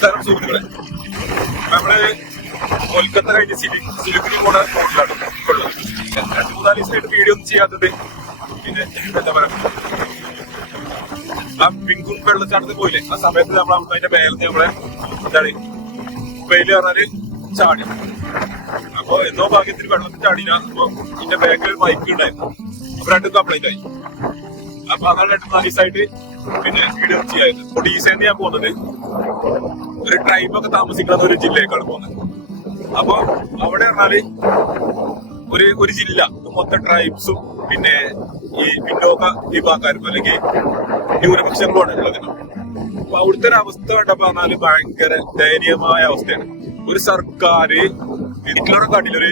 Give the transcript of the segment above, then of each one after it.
നമസ്കാരം സുഹൃത്തുക്കളെ. നമ്മൾ കൊൽക്കത്ത കഴിഞ്ഞ് സിലി സിലിപ്പിനി പോണ റോഡിലാണ് ഉള്ളത്. രണ്ട് മൂന്നാൽ ദിവസമായിട്ട് വീഡിയോ ഒന്നും ചെയ്യാത്തത് പിന്നെ എന്താ പറയാ? ആ പിങ്കുൺ വെള്ളച്ചാട്ടത്തിൽ പോയില്ലേ? ആ സമയത്ത് നമ്മൾ അതിന്റെ മേലെ നമ്മളെ എന്താണ് വെയിൽ പറഞ്ഞാൽ ചാടി. അപ്പൊ എന്തോ ഭാഗ്യത്തിന് വെള്ളത്തിൽ ചാടിന അപ്പൊ ഇതിന്റെ ബാക്കിൽ ഒരു ബൈക്ക് ഉണ്ടായിരുന്നു. അപ്പൊ രണ്ടും കംപ്ലൈന്റ് ആയി. അപ്പൊ അതാണ് രണ്ട് നാല് ദിവസമായിട്ട് പിന്നെ ചെയ്യായിരുന്നു ഒഡീസയിൽ ഞാൻ പോകുന്നത് ഒരു ട്രൈബൊക്കെ താമസിക്കുന്ന ഒരു ജില്ലയൊക്കെയാണ് പോകുന്നത് അപ്പൊ അവിടെ പറഞ്ഞാൽ ഒരു ഒരു ജില്ല. മൊത്തം ട്രൈബ്സും പിന്നെ ഈ പിന്നോക്ക വിഭാഗക്കാരും അല്ലെങ്കിൽ ന്യൂനപക്ഷങ്ങളുമാണ് ഉള്ളത് അപ്പൊ അവിടുത്തെ ഒരു അവസ്ഥ കണ്ടപ്പോ പറഞ്ഞാൽ ഭയങ്കര ദയനീയമായ അവസ്ഥയാണ്. ഒരു സർക്കാർ ഹിറ്റ്ലറെ കാട്ടിലൊരു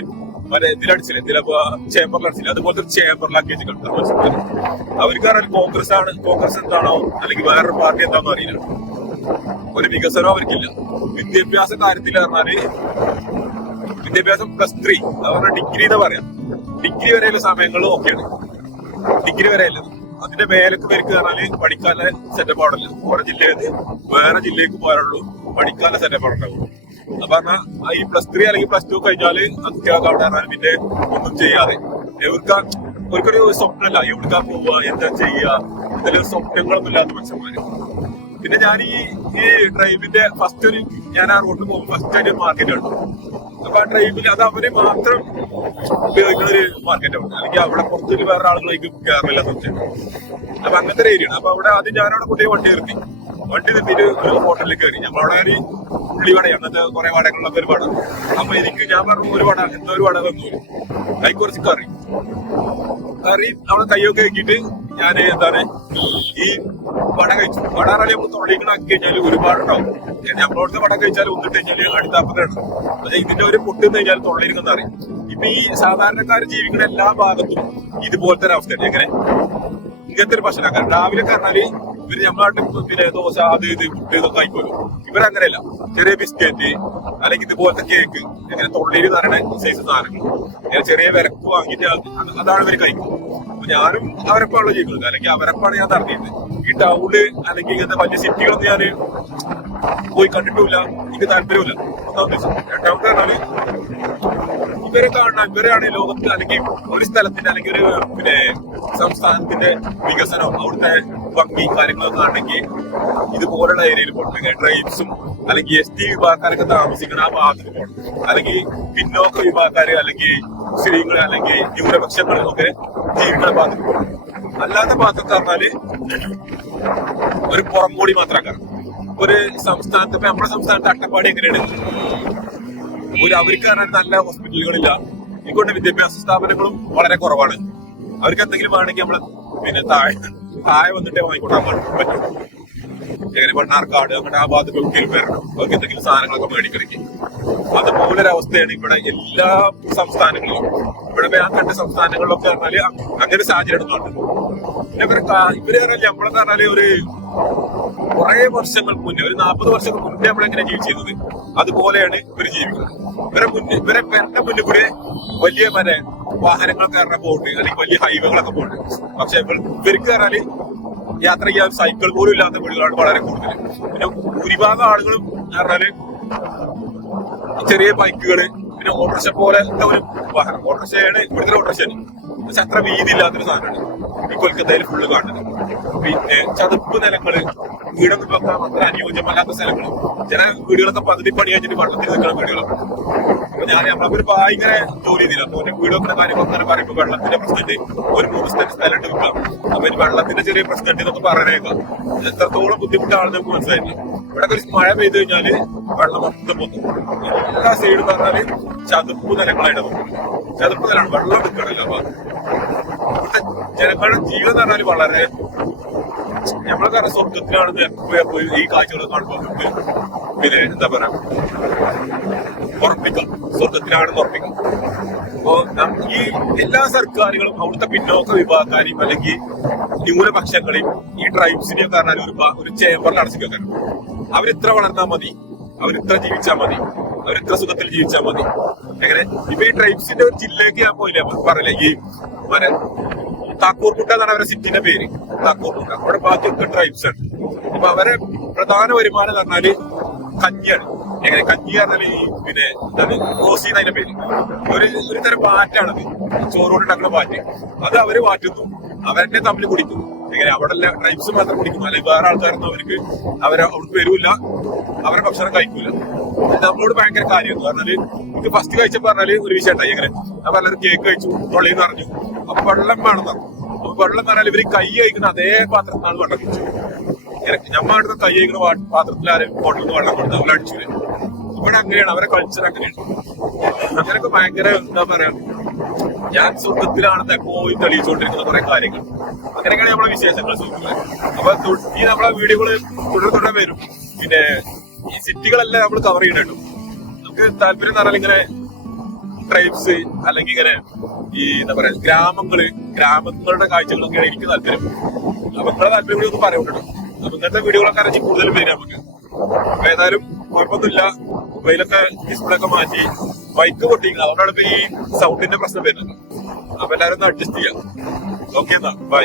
മറ്റേ ഇതിലടിച്ചില്ല. ഇതിലപ്പോ അടിച്ചില്ല അതുപോലത്തെ ഒരു ചേംബറിലാക്കി വെച്ചിട്ടുണ്ട് അവർക്ക് പറഞ്ഞാൽ കോൺഗ്രസ് ആണ് കോൺഗ്രസ് എന്താണോ അല്ലെങ്കിൽ വേറൊരു പാർട്ടി എന്താണോ അറിയില്ല. ഒരു വികസനം അവർക്കില്ല. വിദ്യാഭ്യാസ കാര്യത്തിൽ പറഞ്ഞാൽ വിദ്യാഭ്യാസം പ്ലസ് ത്രീ അവരുടെ ഡിഗ്രി എന്ന് പറയാം. ഡിഗ്രി വരെയുള്ള സമയങ്ങളും ഓക്കെയാണ് ഡിഗ്രി വരെയല്ല അതിന്റെ മേലേക്ക് പേർക്ക് പറഞ്ഞാൽ പഠിക്കാനുള്ള സെറ്റപ്പ് അവിടെ ഇല്ല. ഓരോ ജില്ലയിൽ വേറെ ജില്ലയിലേക്ക് പോകാനുള്ളൂ. പഠിക്കാനുള്ള സെറ്റപ്പ് അവിടെ ഉണ്ടാവും അപ്പൊ പറഞ്ഞാ ഈ പ്ലസ് ത്രീ അല്ലെങ്കിൽ പ്ലസ് ടു കഴിഞ്ഞാൽ അത്യാവശ്യം അവിടെ പറഞ്ഞാൽ പിന്നെ ഒന്നും ചെയ്യാതെ. എവർക്ക ഒരിക്കലും ഒരു സ്വപ്നമല്ല എവിടുക്കാ പോവുക? എന്താ ചെയ്യുക എന്തെങ്കിലും സ്വപ്നങ്ങളൊന്നും ഇല്ലാത്ത മനുഷ്യന്മാര്. പിന്നെ ഞാൻ ഈ ഈ ഡ്രൈവിന്റെ ഫസ്റ്റ് ഒരു ഞാൻ ആ റോഡിൽ പോകുമ്പോൾ ഫസ്റ്റ് ഒരു മാർക്കറ്റ് ഉണ്ട് അപ്പൊ ആ ഡ്രൈവിൽ അത് അവർ മാത്രം ഉപയോഗിക്കുന്ന ഒരു മാർക്കറ്റ് ഉണ്ട് അല്ലെങ്കിൽ അവിടെ പുറത്തൊരു വേറെ ആളുകളേക്ക് കയറില്ല വെച്ചാൽ അപ്പൊ അങ്ങനത്തെ ഒരു ഏരിയ ആണ്. അപ്പൊ അവിടെ ആദ്യം ഞാനവിടെ കൊണ്ടുപോയി വണ്ടി നിർത്തി. വണ്ടി നിർത്തിയിട്ട് ഒരു ഹോട്ടലിൽ കയറി. നമ്മളവിടെ ഒരു ഉള്ളിവട അന്നത്തെ കുറെ വടകളുള്ള ഒരു വട അപ്പൊ എനിക്ക് ഞാൻ പറഞ്ഞു ഒരു വട എന്താ ഒരു വട തന്നു. കൈ കുറച്ച് കറി. കറി അവിടെ കൈയൊക്കെ ആക്കിയിട്ട് ഞാൻ എന്താണ് ഈ വട കഴിച്ചു. വട നമ്മൾ തൊള്ളികളാക്കി കഴിഞ്ഞാൽ ഒരുപാടുണ്ടാവും. നമ്മളോടത്തെ വട കഴിച്ചാൽ ഒന്നിട്ട് കഴിഞ്ഞാൽ അടുത്താപ്പതാണ് പക്ഷെ ഇതിന്റെ ഒരു പൊട്ടുന്ന കഴിഞ്ഞാൽ തൊള്ളിരിക്കുന്ന അറിയാം. ഇപ്പൊ ഈ സാധാരണക്കാർ ജീവിക്കുന്ന എല്ലാ ഭാഗത്തും ഇതുപോലത്തെ ഒരു അവസ്ഥയാണ്. എങ്ങനെ? ഇങ്ങനത്തെ ഒരു ഭക്ഷണക്കാരൻ രാവിലെ പറഞ്ഞാൽ ഇവർ നമ്മളാട്ട് പിന്നെ ദോശ അത് ഇത് പുട്ട് ഇതൊക്കെ ആയിക്കോലും ഇവരങ്ങനെയല്ല. ചെറിയ ബിസ്ക്കറ്റ് അല്ലെങ്കിൽ ഇതുപോലത്തെ കേക്ക് ഇങ്ങനെ തൊള്ളിയിൽ തരണ സൈസ് സാധനങ്ങൾ. ഇങ്ങനെ ചെറിയ വിലക്ക് വാങ്ങിയിട്ട് അതാണ് ഇവർ കഴിക്കും. അപ്പൊ ഞാനും അവരെപ്പാണല്ലോ ചെയ്യുന്നത് അല്ലെങ്കിൽ അവരെപ്പാണ് ഞാൻ നടത്തിയത് ഈ ടൗണിൽ അല്ലെങ്കിൽ ഇങ്ങനത്തെ വലിയ സിറ്റികളൊന്നും ഞാൻ പോയി കണ്ടിട്ടില്ല എനിക്ക് താല്പര്യമില്ല. ദിവസം. രണ്ടാമത്തെ ഇവരെ കാണാൻ ഇവരാണ് ലോകത്ത് അല്ലെങ്കിൽ ഒരു സ്ഥലത്തിന്റെ അല്ലെങ്കിൽ ഒരു പിന്നെ സംസ്ഥാനത്തിന്റെ വികസനം അവിടുത്തെ ഭംഗി കാര്യങ്ങളൊക്കെ ആണെങ്കിൽ ഇതുപോലുള്ള ഏരിയയിൽ പോകണം ട്രൈബ്സും അല്ലെങ്കിൽ എസ് ടി വിഭാഗക്കാരൊക്കെ താമസിക്കുന്ന ആ ഭാഗത്ത് പോകണം അല്ലെങ്കിൽ പിന്നോക്ക വിഭാഗക്കാര് അല്ലെങ്കിൽ മുസ്ലിങ്ങൾ അല്ലെങ്കിൽ ന്യൂനപക്ഷങ്ങളും ഒക്കെ ജീവിക്കുന്ന ഭാഗത്ത് പോകണം അല്ലാത്ത ഭാഗത്തൊക്കെ പറഞ്ഞാൽ ഒരു പുറംമൂടി മാത്രം ഒരു സംസ്ഥാനത്ത് ഇപ്പൊ നമ്മുടെ സംസ്ഥാനത്ത് അട്ടപ്പാടി എങ്ങനെയാണ്? ഒരു അവർക്ക് കാണാൻ നല്ല ഹോസ്പിറ്റലുകളില്ല ഇങ്ങോട്ട് വിദ്യാഭ്യാസ സ്ഥാപനങ്ങളും വളരെ കുറവാണ്. അവർക്ക് എന്തെങ്കിലും വേണമെങ്കിൽ നമ്മൾ പിന്നെ താഴെ താഴെ വന്നിട്ടേ വാങ്ങിക്കൊണ്ടാൻ പറ്റും എങ്ങനെ മണ്ണാർക്കാട് അങ്ങനെ ആ ഭാഗത്ത് ഒരിക്കലും വരണം. അവർക്ക് എന്തെങ്കിലും സാധനങ്ങളൊക്കെ മേടിക്കണമെങ്കിൽ. അതുപോലെ ഒരു അവസ്ഥയാണ് ഇവിടെ എല്ലാ സംസ്ഥാനങ്ങളിലും ഇവിടെ ഞാൻ കണ്ട സംസ്ഥാനങ്ങളിലൊക്കെ പറഞ്ഞാൽ അങ്ങനെ സാഹചര്യം എടുത്തുണ്ട് ഇവരെ ഇവർ പറഞ്ഞാൽ നമ്മളെന്ന് പറഞ്ഞാൽ ഒരു കുറെ വർഷങ്ങൾക്ക് മുന്നേ ഒരു നാൽപ്പത് വർഷങ്ങൾക്ക് മുന്നേ നമ്മൾ എങ്ങനെ ജീവിച്ചിരുന്നത്? അതുപോലെയാണ് ഇവർ ജീവിക്കുന്നത്. ഇവരെ മുന്നേ ഇവരെ പേരുടെ മുന്നിൽ കൂടെ വലിയ മര വാഹനങ്ങളൊക്കെ കയറാൻ പോകുന്നുണ്ട് അല്ലെങ്കിൽ വലിയ ഹൈവേകളൊക്കെ പോകുന്നുണ്ട് പക്ഷെ ഇവർ- ഇവർക്ക് കയറാൻ യാത്ര ചെയ്യാൻ സൈക്കിൾ പോലും ഇല്ലാത്ത വീടുകളാണ് വളരെ കൂടുതൽ. പിന്നെ ഭൂരിഭാഗം ആളുകളും പറഞ്ഞാൽ ചെറിയ ബൈക്കുകൾ പിന്നെ ഓട്ടോറിക്ഷ പോലെ ഒരു വാഹനം. ഓട്ടോറിക്ഷയാണ് ഇവിടുത്തെ ഓട്ടോറിക്ഷയാണ് പക്ഷെ അത്ര വീതി ഇല്ലാത്തൊരു സാധനമാണ് ഈ കൊൽക്കത്തയിൽ ഫുള്ള് കാണുന്നത്. പിന്നെ ചതുപ്പ് നിലങ്ങൾ വീടൊന്നും വെക്കാൻ അത്ര അനുയോജ്യമല്ലാത്ത സ്ഥലങ്ങൾ ചില വീടുകളൊക്കെ പകുതി പണി കഴിഞ്ഞിട്ട് വെള്ളത്തിൽ നിൽക്കുന്ന വീടുകളാണ് ഞാൻ നമ്മളൊരു ഇങ്ങനെ ജോലി ചെയ്തില്ല. അപ്പൊ ഒരു വീടൊക്കെ വെക്കുന്ന കാര്യം അങ്ങനെ വെള്ളത്തിന്റെ പ്രശ്നമുണ്ട് ഒരു മൂന്ന് സ്ഥലം സ്ഥലമുണ്ട് വിൽക്കാം അപ്പൊ ഇനി വെള്ളത്തിന്റെ ചെറിയ പ്രശ്നമുണ്ട് എന്നൊക്കെ പറഞ്ഞേക്കാം എത്രത്തോളം ബുദ്ധിമുട്ടാണെന്ന് നമുക്ക് മനസ്സിലായില്ല. ഇവിടെ ഒരു മഴ പെയ്ത് കഴിഞ്ഞാൽ വെള്ളം മൊത്തം പോകും. എല്ലാ സൈഡും പറഞ്ഞാൽ ചതുപ്പ് നിലങ്ങളായിട്ട് ചതുപ്പ് നിലാണ് വെള്ളം എടുക്കണല്ലോ. അപ്പൊ ഇവിടുത്തെ ജനങ്ങളുടെ ജീവിതം എന്ന് പറഞ്ഞാൽ വളരെ നമ്മളൊക്കെ സ്വർഗത്തിലാണ് എപ്പോഴും പോയി ഈ കാഴ്ചകൾ കാണുമ്പോൾ പിന്നെ എന്താ പറയാ? ഉറപ്പിക്കാം. സ്വർഗത്തിലാണെന്ന് ഉറപ്പിക്കാം. അപ്പോ ഈ എല്ലാ സർക്കാരുകളും അവിടുത്തെ പിന്നോക്ക വിഭാഗക്കാരെയും അല്ലെങ്കിൽ ന്യൂനപക്ഷങ്ങളെയും ഈ ട്രൈബ്സിനെയും കാരണം ഒരു ഒരു ചേമ്പറിൽ അടച്ചു അവരിത്ര വളർന്നാൽ മതി. അവരിത്ര ജീവിച്ചാൽ മതി. അവരിത്ര സുഖത്തിൽ ജീവിച്ചാൽ മതി. അങ്ങനെ ഇപ്പൊ ഈ ട്രൈബ്സിന്റെ ഒരു ജില്ലയ്ക്ക് ഞാൻ പോയില്ലേ? പറയില്ലേ ഈ മര. താക്കൂർമുട്ട എന്നാണ് അവരുടെ സിറ്റിന്റെ പേര്. താക്കൂർമുട്ട അവിടെ ബാക്കിയൊക്കെ ട്രൈബ്സ് ഉണ്ട് അപ്പൊ അവരെ പ്രധാന വരുമാനം എന്ന് പറഞ്ഞാൽ കഞ്ഞിയാണ്. എങ്ങനെ കഞ്ഞി പറഞ്ഞാൽ ഈ പിന്നെ എന്താണ് റോസി എന്നതിന്റെ പേര്. ഒരു ഒരു തരം പാറ്റാണത് ചോറോട് ഉണ്ടാക്കുന്ന പാറ്റ്. അത് അവർ മാറ്റുന്നു അവരെന്നെ തമ്മിൽ കുടിക്കുന്നു എങ്ങനെ? അവിടെ ട്രൈബ്സ് മാത്രം കുടിക്കുന്നു അല്ലെങ്കിൽ വേറെ ആൾക്കാരൊന്നും അവർക്ക് അവരെ അവർക്ക് വരൂല അവരെ ഭക്ഷണം കഴിക്കൂല. ഇത് നമ്മളോട് ഭയങ്കര കാര്യം പറഞ്ഞാൽ എനിക്ക് ഫസ്റ്റ് കഴിച്ചപ്പോ പറഞ്ഞാൽ ഒരു ഉണ്ടായി. എങ്ങനെ? ഞാൻ പറഞ്ഞൊരു കേക്ക് കഴിച്ചു. തൊള്ളിന്ന് പറഞ്ഞു. അപ്പൊ വെള്ളം വേണം അപ്പൊ വെള്ളം പറഞ്ഞാൽ ഇവർ കൈ കഴിക്കുന്ന അതേ പാത്രത്തിനാണ് വെള്ളം എനിക്ക് ഞമ്മ അടുത്ത കൈ കഴിക്കുന്ന പാത്രത്തിൽ ആരും ബോട്ടിൽ വെള്ളം കൊടുത്ത് അവർ അടിച്ചു ഇവിടെ അങ്ങനെയാണ് അവരെ കൾച്ചർ അങ്ങനെയാണ്. അങ്ങനെയൊക്കെ ഭയങ്കര എന്താ പറയാ ഞാൻ സ്വർഗത്തിലാണെന്ന് പോയി തെളിയിച്ചുകൊണ്ടിരിക്കുന്ന കുറെ കാര്യങ്ങൾ. അങ്ങനെയൊക്കെയാണ് നമ്മളെ വിശേഷങ്ങൾ സുഹൃത്തുക്കളെ. അപ്പൊ ഈ നമ്മളെ വീഡിയോകൾ തുടരെ തുടരെ വരും. പിന്നെ ഈ സിറ്റികളെല്ലാം നമ്മൾ കവർ ചെയ്യണുണ്ട്. നമുക്ക് താല്പര്യം എന്ന് പറഞ്ഞാൽ ഇങ്ങനെ ട്രൈബ്സ് അല്ലെങ്കിൽ ഇങ്ങനെ ഈ എന്താ പറയാ ഗ്രാമങ്ങൾ ഗ്രാമങ്ങളുടെ കാഴ്ചകളൊക്കെയാണ് എനിക്ക് താല്പര്യം. അപ്പൊ നിങ്ങളെ താല്പര്യം കൂടി ഒന്ന് പറയുന്നുണ്ടോ അപ്പൊ ഇങ്ങനത്തെ വീഡിയോകളൊക്കെ അറിഞ്ഞ് കൂടുതൽ വരും നമുക്ക്. ഏതായാലും കുഴപ്പമൊന്നുമില്ല. മൊബൈലൊക്കെ ഡിസ്പ്ലേ ഒക്കെ മാറ്റി. ബൈക്ക് പൊട്ടിക്കുന്നത് അതുകൊണ്ടാണ് ഈ സൗണ്ടിന്റെ പ്രശ്നം വരുന്നത്. അപ്പൊ എല്ലാരും ഒന്ന് അഡ്ജസ്റ്റ് ചെയ്യാം. ഓക്കെ എന്നാ. ബൈ